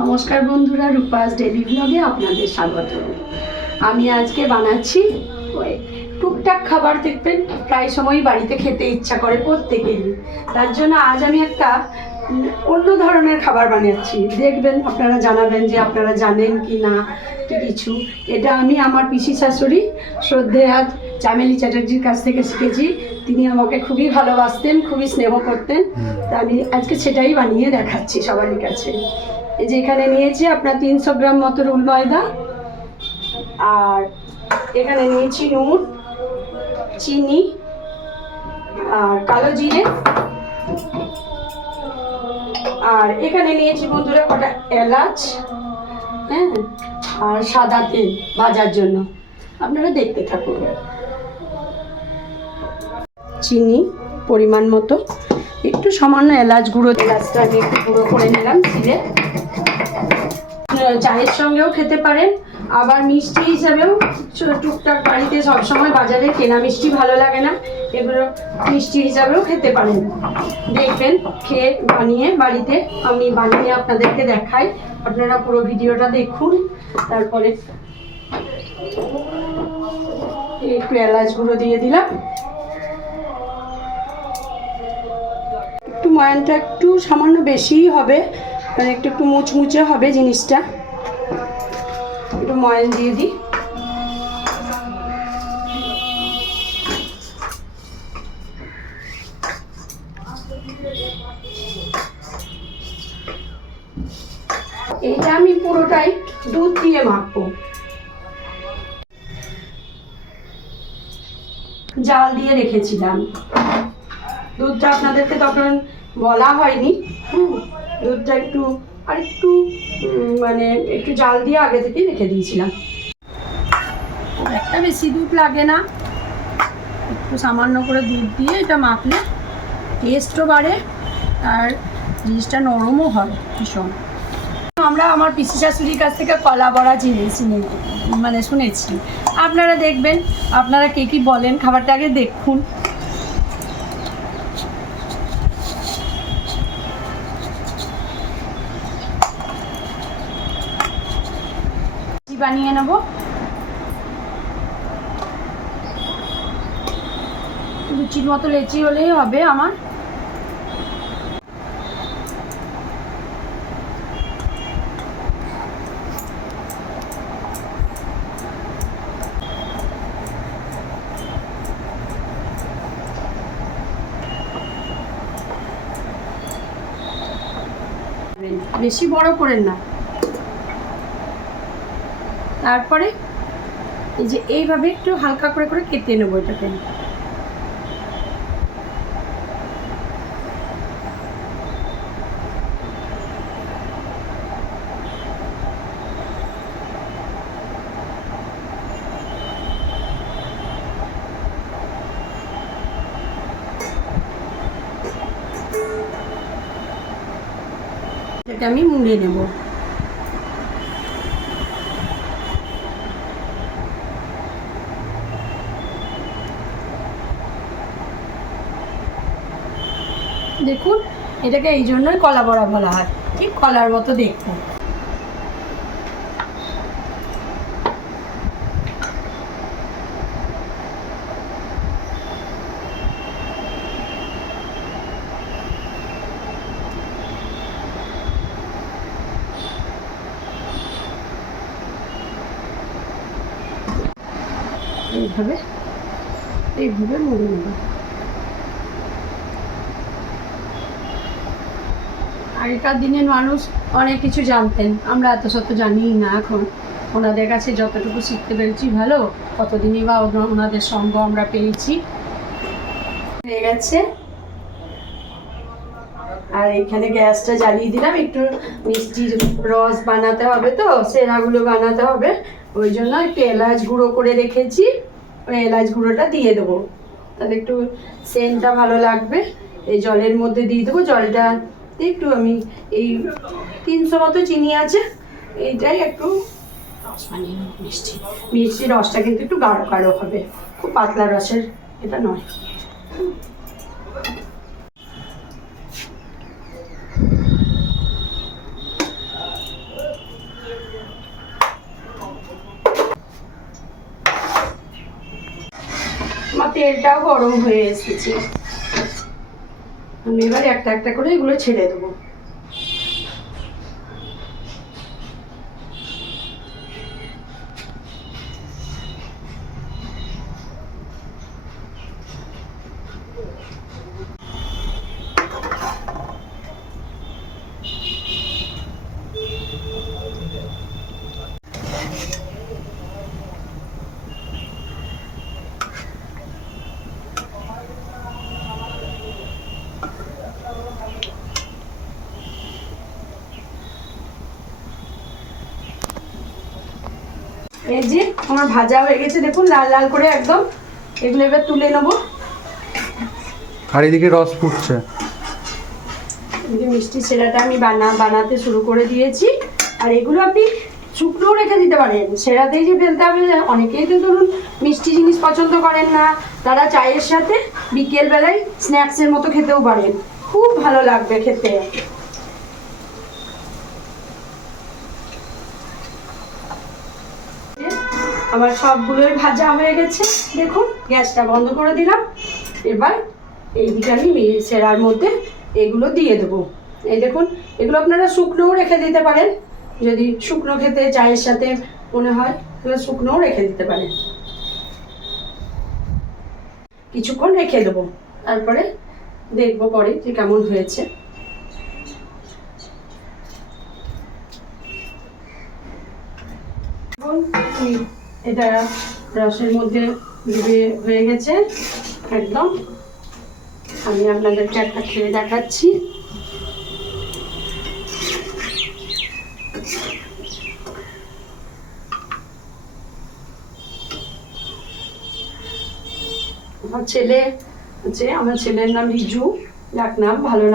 নমস্কার বন্ধুরা, রূপাস ডেলি ব্লগে আপনাদের স্বাগত। আমি আজকে বানাচ্ছি ওই টুকটাক খাবার। দেখবেন প্রায় সময়ই বাড়িতে খেতে ইচ্ছা করে প্রত্যেকেরই। তার জন্য আজ আমি একটা অন্য ধরনের খাবার বানাচ্ছি। দেখবেন, আপনারা জানাবেন যে আপনারা জানেন কি না কিছু। এটা আমি আমার পিসি শাশুড়ি শ্রদ্ধেয়া চামেলি চ্যাটার্জির কাছ থেকে শিখেছি। তিনি আমাকে খুবই ভালোবাসতেন, খুবই স্নেহ করতেন। তা আমি আজকে সেটাই বানিয়ে দেখাচ্ছি সবারই কাছে। এই যে এখানে নিয়েছি আপনার 300 গ্রাম মতো রুল ময়দা, আর এখানে নিয়েছি নুন, চিনি, আর কালো জিরে, আর এখানে নিয়েছি বন্ধুরা কটা এলাচ, হ্যাঁ, আর সাদা তেল ভাজার জন্য। আপনারা দেখতে থাকুন। চিনি পরিমাণ মতো, একটু সামান্য এলাচ গুঁড়ো, এলাচটা আমি একটু গুঁড়ো করে নিলাম ছিলে। চায়ের সঙ্গেও খেতে পারেন, আবার মিষ্টি হিসাবেও টুকটাক বাড়িতে সবসময় বাজারে কেনা মিষ্টি ভালো লাগে না, এগুলো মিষ্টি হিসাবেও খেতে পারেন। দেখবেন খেয়ে বানিয়ে বাড়িতে, আমি বানিয়ে আপনাদেরকে দেখাই। আপনারা পুরো ভিডিওটা দেখুন। তারপরে একটু এলাচ গুঁড়ো দিয়ে দিলাম, একটু ময়ানটা একটু সামান্য বেশিই হবে, মানে একটু একটু মুচমুচে হবে জিনিসটা। একটু ময়ান দিয়ে দিই। এইটা আমি পুরোটাই দুধ দিয়ে মাখবো। জাল দিয়ে রেখেছিলাম দুধটা, আপনাদেরকে তখন বলা হয়নি। দুধটা একটু আর একটু মানে একটু জাল দিয়ে আগে থেকে রেখে দিয়েছিলাম। একটা বেশি দুধ লাগে না, একটু সামান্য করে দুধ দিয়ে এটা মাখলে টেস্টও বাড়ে আর জিনিসটা নরমও হয় ভীষণ। আমরা আমার পিসি শাশুড়ির কাছ থেকে কলা বড়া মানে শুনেছি। আপনারা দেখবেন, আপনারা কে কী বলেন, খাবারটা আগে দেখুন। বানিয়ে নেব, লুচির মতো লেচি হলেই হবে আমার। বেশি বড় করেন না। তারপরে এই যে এইভাবে একটু হালকা করে করে কেটে নেবো এটাকে। এটা আমি মুড়ে নেব। দেখুন, এটাকে এই জন্যই কলা বড়া বলা হয়, ঠিক কলার মতো দেখতে। এইভাবে এইভাবে মুড়ে নেব। আগেকার দিনের মানুষ অনেক কিছু জানতেন, আমরা এত শত জানিই না এখন। ওনাদের কাছে যতটুকু শিখতে পেরেছি ভালো, কতদিনই বা ওনাদের সঙ্গ আমরা পেয়েছি। হয়ে গেছে, আর এখানে গ্যাসটা জ্বালিয়ে দিলাম। একটু মিষ্টির রস বানাতে হবে, তো সেরাগুলো বানাতে হবে, ওই জন্য একটু এলাচ গুঁড়ো করে রেখেছি। ওই এলাচ গুঁড়োটা দিয়ে দেবো, তাহলে একটু সেন্টটা ভালো লাগবে। এই জলের মধ্যে দিয়ে দেবো। জলটা একটু আমি এই 300 মতো চিনি আছে, এইটাই একটু রস বানিয়ে নেবো। মিষ্টির রসটা কিন্তু একটু গাঢ় গাঢ় হবে, খুব পাতলা রসের এটা নয়। তেলটাও গরম হয়ে এসেছে। আমি এবার একটা একটা করে এগুলো ছেড়ে দেবো। এই যে আমার ভাজা হয়ে গেছে, দেখুন লাল লাল করে একদম। এগুলো এবার তুলে নেবো। আর এদিকে রস ফুটছে। মিষ্টি সেরাটা আমি বানাতে শুরু করে দিয়েছি। আর এগুলো আপনি শুকনো রেখে দিতে পারেন, সেরাতেই যে ফেলতে হবে। অনেকেই তো ধরুন মিষ্টি জিনিস পছন্দ করেন না, তারা চায়ের সাথে বিকেল বেলায় স্ন্যাক্সের মতো খেতেও পারেন, খুব ভালো লাগবে খেতে। আমার সবগুলোই ভাজা হয়ে গেছে, দেখুন গ্যাসটা বন্ধ করে দিলাম। এবার এইদিকে আমি সেরার মধ্যে এগুলো দিয়ে দেবো। এই দেখুন, এগুলো আপনারা শুকনোও রেখে দিতে পারেন, যদি শুকনো খেতে চায়ের সাথে মনে হয় তাহলে শুকনোও রেখে দিতে পারেন। কিছুক্ষণ রেখে দেবো, তারপরে দেখবো পরে যে কেমন হয়েছে। এটা রসের মধ্যে ডুবে হয়ে গেছে একদম। আমি আপনাদেরকে একটা খেয়ে দেখাচ্ছি। আমার ছেলে হচ্ছে, আমার ছেলের নাম রিজু, ডাক নাম, ভালো নাম।